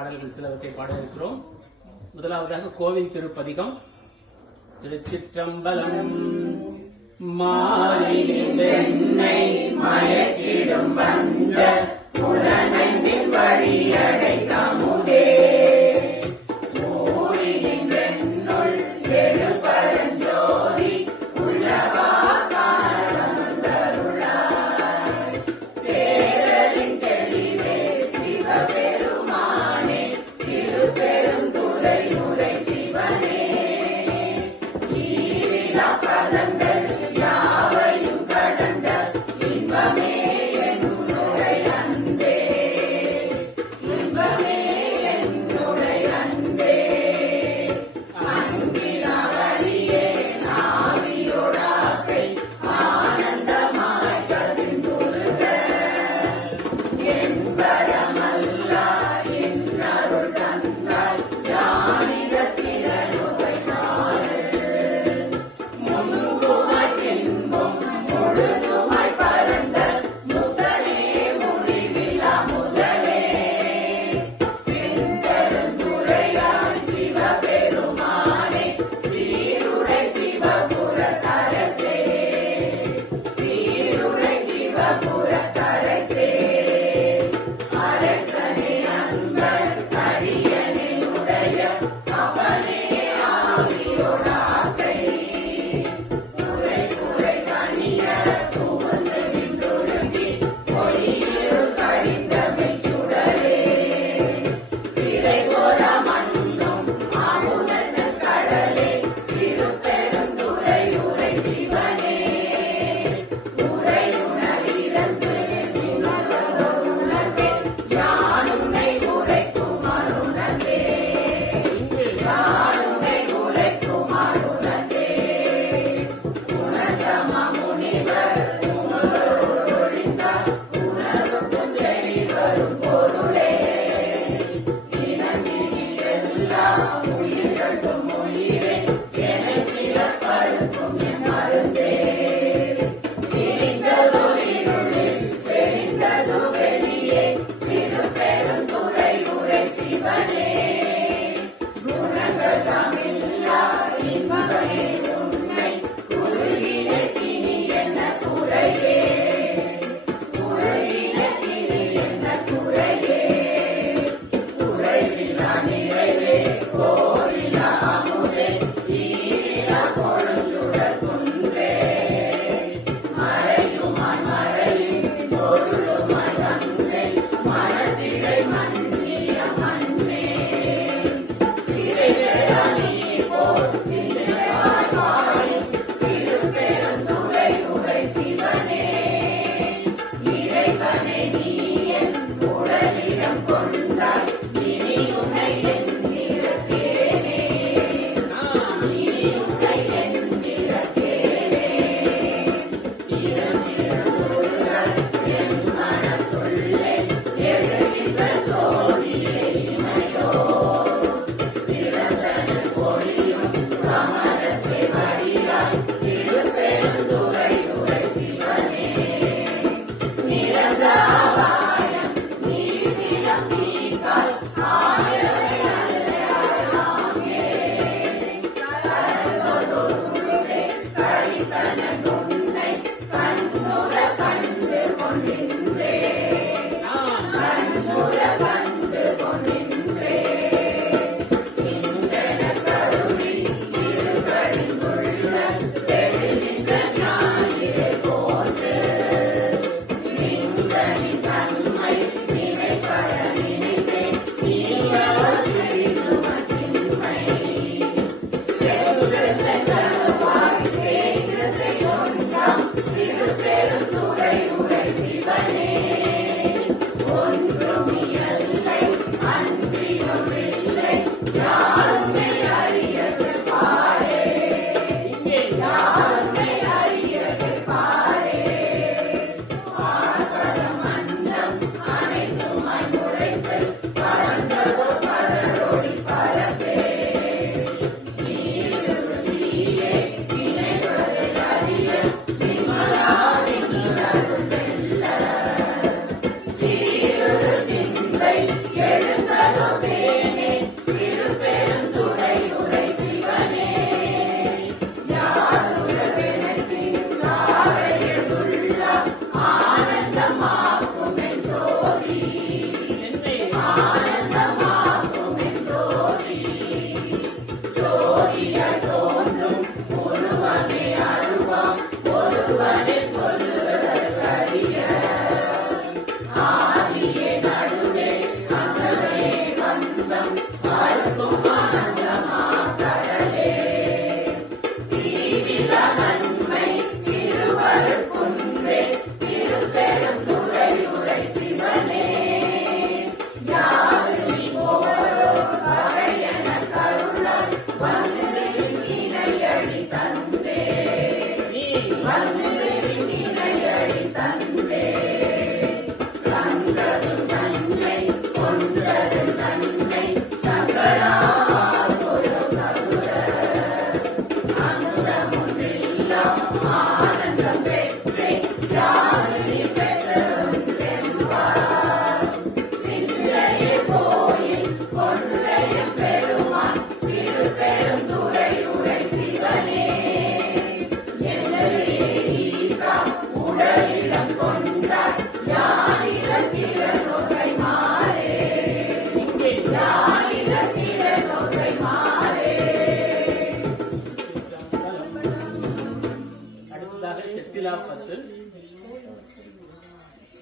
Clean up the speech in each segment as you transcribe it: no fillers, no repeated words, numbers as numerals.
பாடல்கள் சிலவற்றை பாட இருக்கிறோம். முதலாவதாக கோவில் திருப்பதிகம். திருச்சிற்றம்பலம். மாறினை மயக்கிடும் வஞ்ச புலனைந்தின் வழியடை தமுதே ஊரினுள் எழுபரஞ்சோதி உள்ளவா காணந்தருளாய் பேரலின் தெளிவே சிவபெருமானே திருப்பெருந்துறை உரை சிவனே ஈரிலா பதங்கள் யாவையும் கடந்த இன்பமே என்னுடைய அன்பே இன்பமே என்னுடைய அன்பே அன்பினாடியே நாவியோடாக்கை ஆனந்தமாய் கசிந்துருக என்பரமல்லா என்னருள் தந்தாய் யானித திறனுரை நாடு முன்புமாய் பின்பும் முழுதுமாய் பரந்த முதலே முடிவிலா முதலே பெருந்துரையாய் சிவபெருமானே சீருடை சிவபுரத்தரசே சீருடை சிவபுரத்தரசே அரசனே அன்பர் கடியனுடைய அவனே ஆவியோடாக்கை குறை குறை கணிய புகுந்து நின்றொழுங்கி பொய்யிருள் கழிந்த மெச்சுடரே திரைகோர மண்ணும் அமுதன் கடலே திருப்பெருந்துறை உரை சிவனே உரையுணர்ந்து உணர்வே யானுனை உரைக்கும் அருணவே யானுனை உரைக்கும் அருணவே உணர்ந்தம முனிவர் உணர்வொழிந்தார் உணர்வுக்கும் தெளிவரும் பொருளே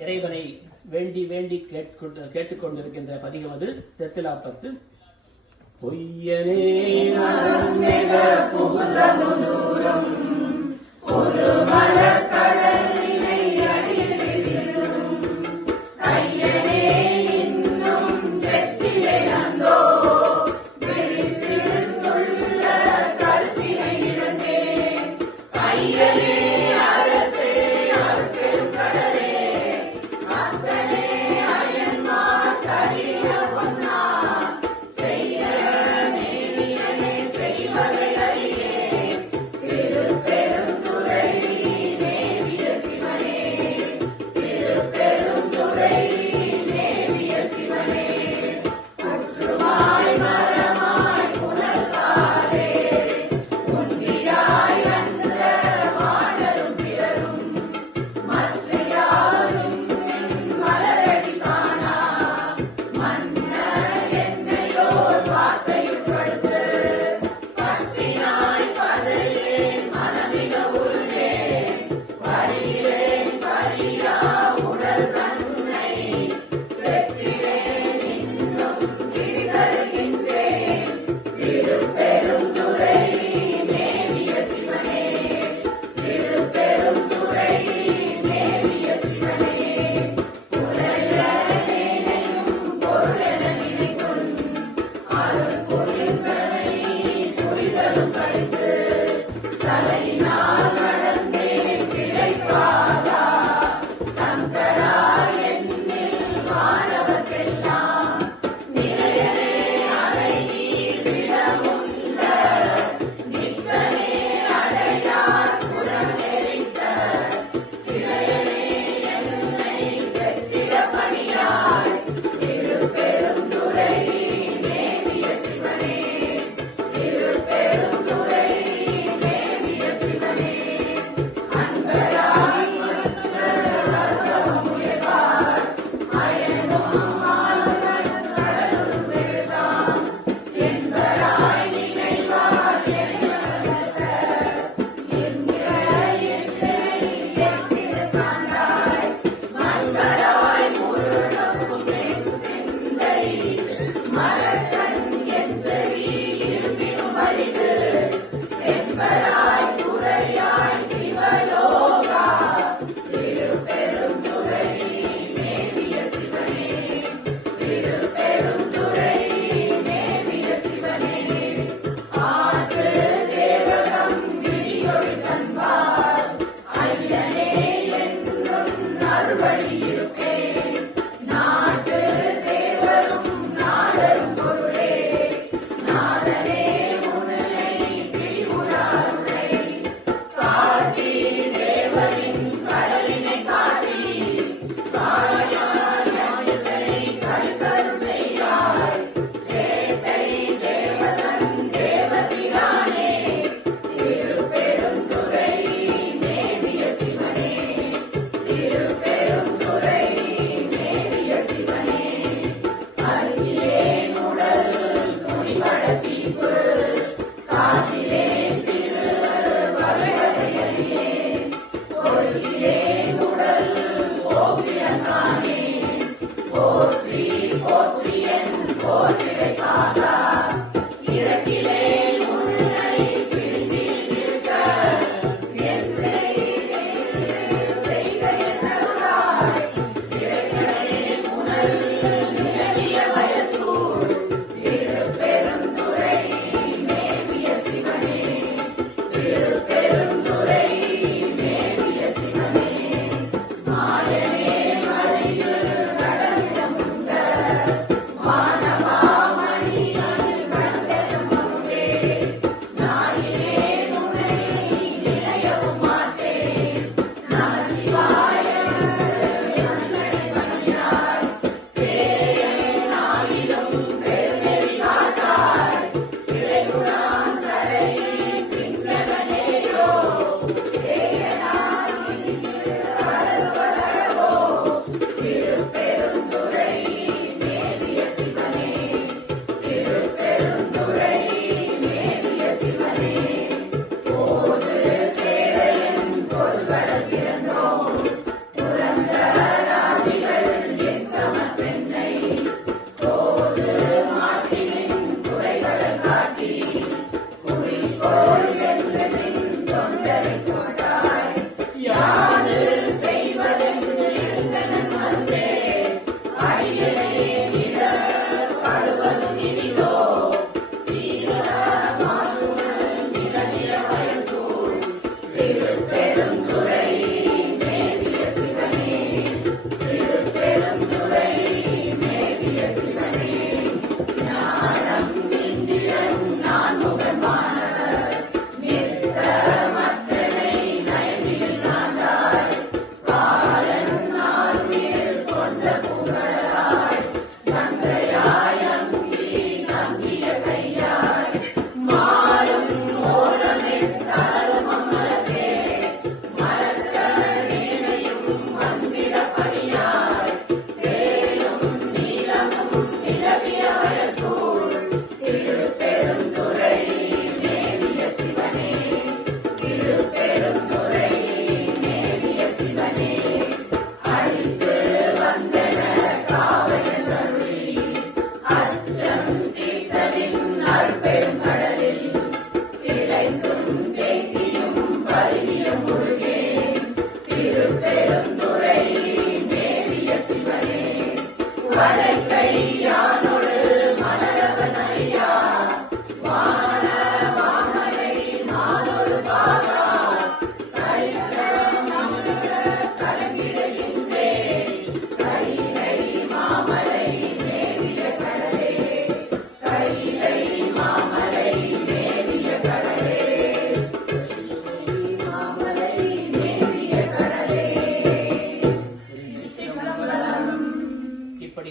இறைவனை வேண்டி வேண்டி கேட்டுக்கொண்டிருக்கின்ற பதிகம் அது செத்திலாப்பத்து. பொய்யனே நாட்டு தேவரும் நாடரும்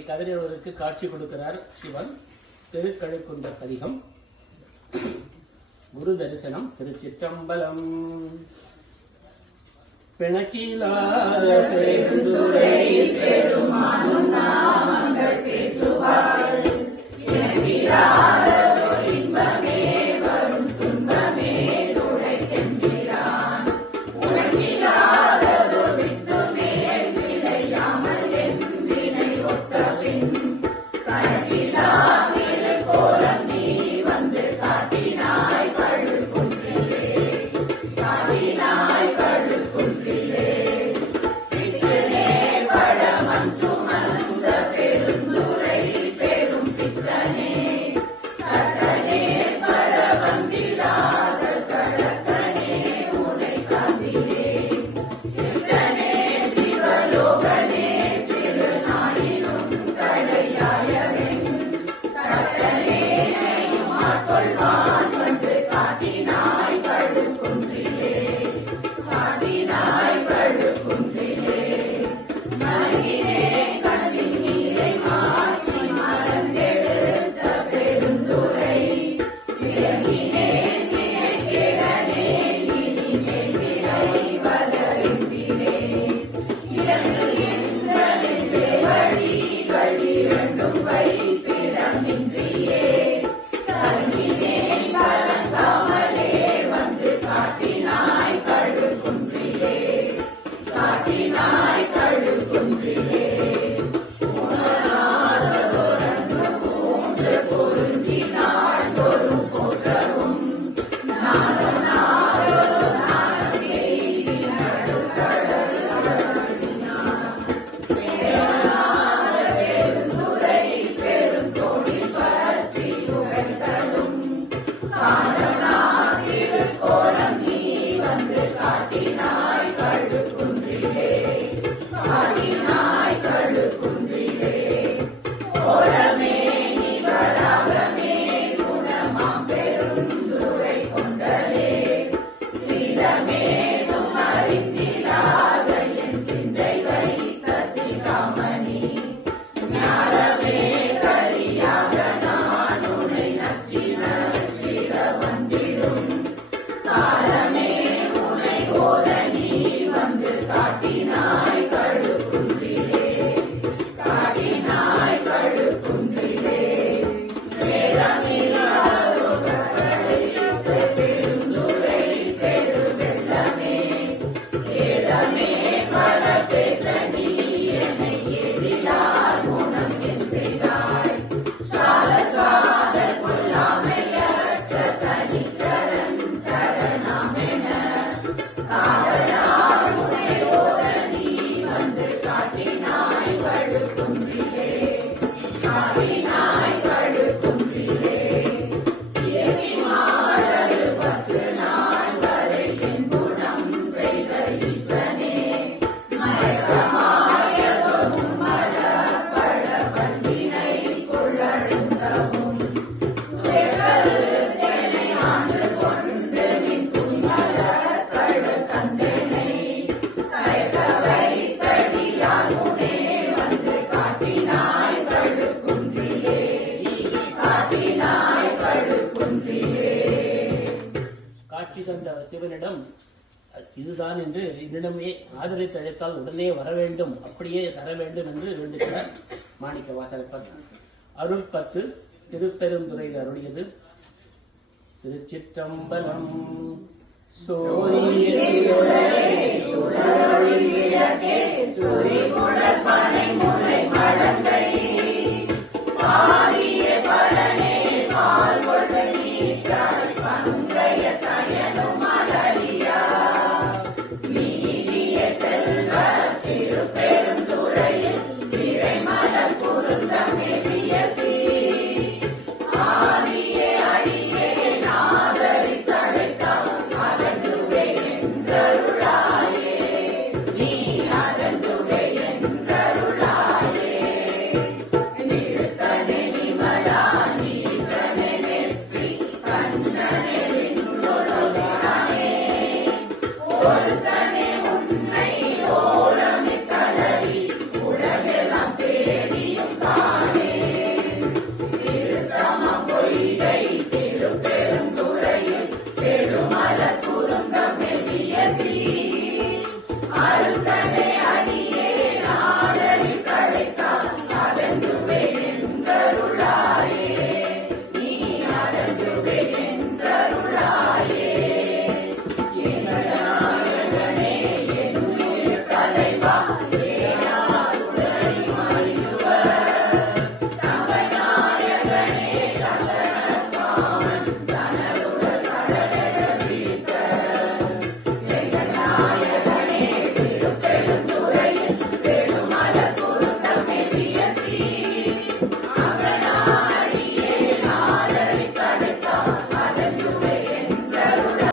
கதிரவருக்கு காட்சி கொடுக்கிறார் சிவன். திருக்கழுக்குன்ற பதிகம். குரு தரிசனம். திருச்சிற்றம்பலம். பிணக்கிலாத பெருந்துரை பெருமானும் நாமங்கள் பேசுவாள். இன்பமே வரும் துன்பமே துடைக்கின்றான். உணக்கிலாததோ வித்துமே விளையாமல் என் வினை ஒத்த பின் கணக்கிலா திருக்கோலம் நீ வந்து காட்டினாய் கழுக்குன்றிலே. காட்டினாய் கழுக்குன்றிலே. பித்தனே பழமன் சுமந்த பெருந்துரை பெரும் பித்தனே. சட்டனே பரவந்திலாத சடக்கனே உனை சாந்திலே. சித்தனே சிவலோகனே சிறுநாயினும் கடையாயவன். கட்டனே ஆட்கொள்வான் வந்து காட்டினாய் கழுக்குன்றிலே. காட்டினாய் கழுக்குன்றிலே. மகிழே கண்ணின் நீரை மாற்றி மறந்தெடுத்த பெருந்துரை. விலகினேன் வினைகேடனே இனிமேல் வினை வளருந்தினேன். இரண்டு எண்களின் சேவடிகள் இரண்டும் வைப்பிடமின்றியே தங்கினேன் கலங்காமலே வந்து காட்டினாய் காட்சி தந்த சிவனிடம் இதுதான் என்று என்னிடமே ஆதரித்து அழைத்தால் உடனே வர வேண்டும், அப்படியே தர வேண்டும் என்று வேண்டுகிறார் மாணிக்க வாசகர். அருள் 10 திருப்பெருந்துறையில் அருளியது. திருச்சிற்றம்பலம். பலனே பால் கொண்டு நீக்க